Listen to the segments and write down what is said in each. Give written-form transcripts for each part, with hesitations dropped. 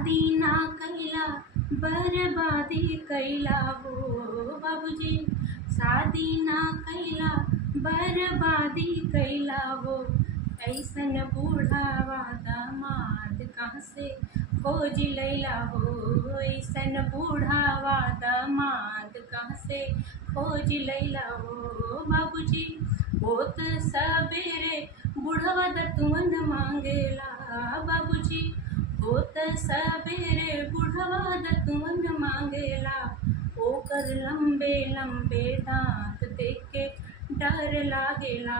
शादी ना कैला बर्बादी कैला हो बाबूजी, शादी ना कैला बर्बादी कैला हो। ऐसन बूढ़ावा दामाद कहाँ से खोज लैला हो, ऐसन बूढ़ावा दामाद कहाँ से खोज लैला हो बाबूजी। होत सबेरे बुढ़वा दतुअन मांगेला बाबूजी, होत सबेरे बुढ़वा दतुअन मांगेला। ओकर लंबे लंबे दांत देख के डर लागेला,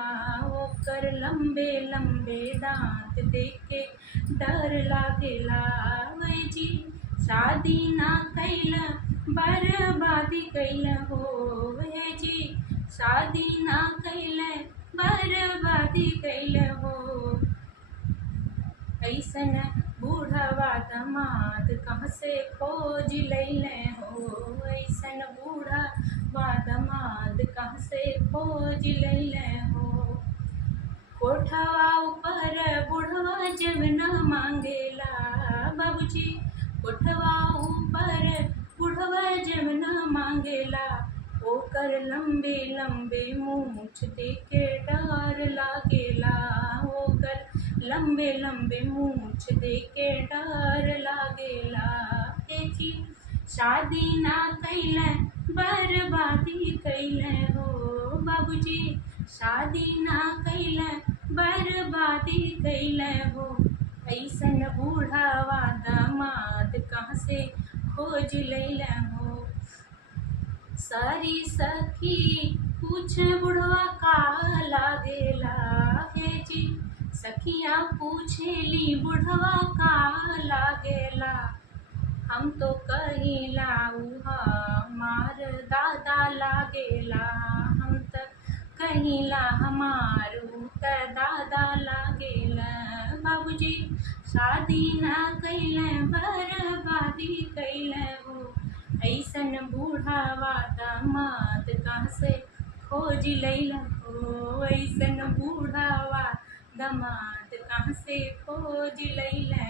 ओकर लंबे लंबे दांत देख के डर लागेला। वै जी शादी ना कैला बर्बादी कैला हो, वै जी शादी ना कैला बर्बादी कैला हो। ऐसन बूढ़वा दामाद कहाँ से खोज लैले हो, ऐसन बूढ़वा दामाद कहाँ से खोज लैले हो। कोठवा ऊपर बुढ़वा जवना मांगेला बाबूजी, कोठवा ऊपर बुढ़वा जवना मांगेला। ओकर लंबे लंबे मूछ देख के डर लागेला, ओकर लंबे लंबे मूछ देख के डर लागेला। हे जी शादी ना कैले बर्बादी कैले हो बाबूजी, शादी ना कैले बर्बादी कैले हो। ऐसन बूढ़ावा दामाद कहाँ से खोज लैले हो। सारी सखी पूछे बुढ़वा का लागेला, हे जी सखिया पूछेली बुढ़वा का लागेला। हम तो कहिला उहा हमार दादा लागेला, हम तो कहिला हमार त दादा लागेला। बाबूजी शादी ना कैले बर्बादी कैले हो, ऐसन बूढ़ावा दामाद कहाँ से खोज लैला हो, ऐसन बूढ़ावा दामाद कहाँ से खोज लैला।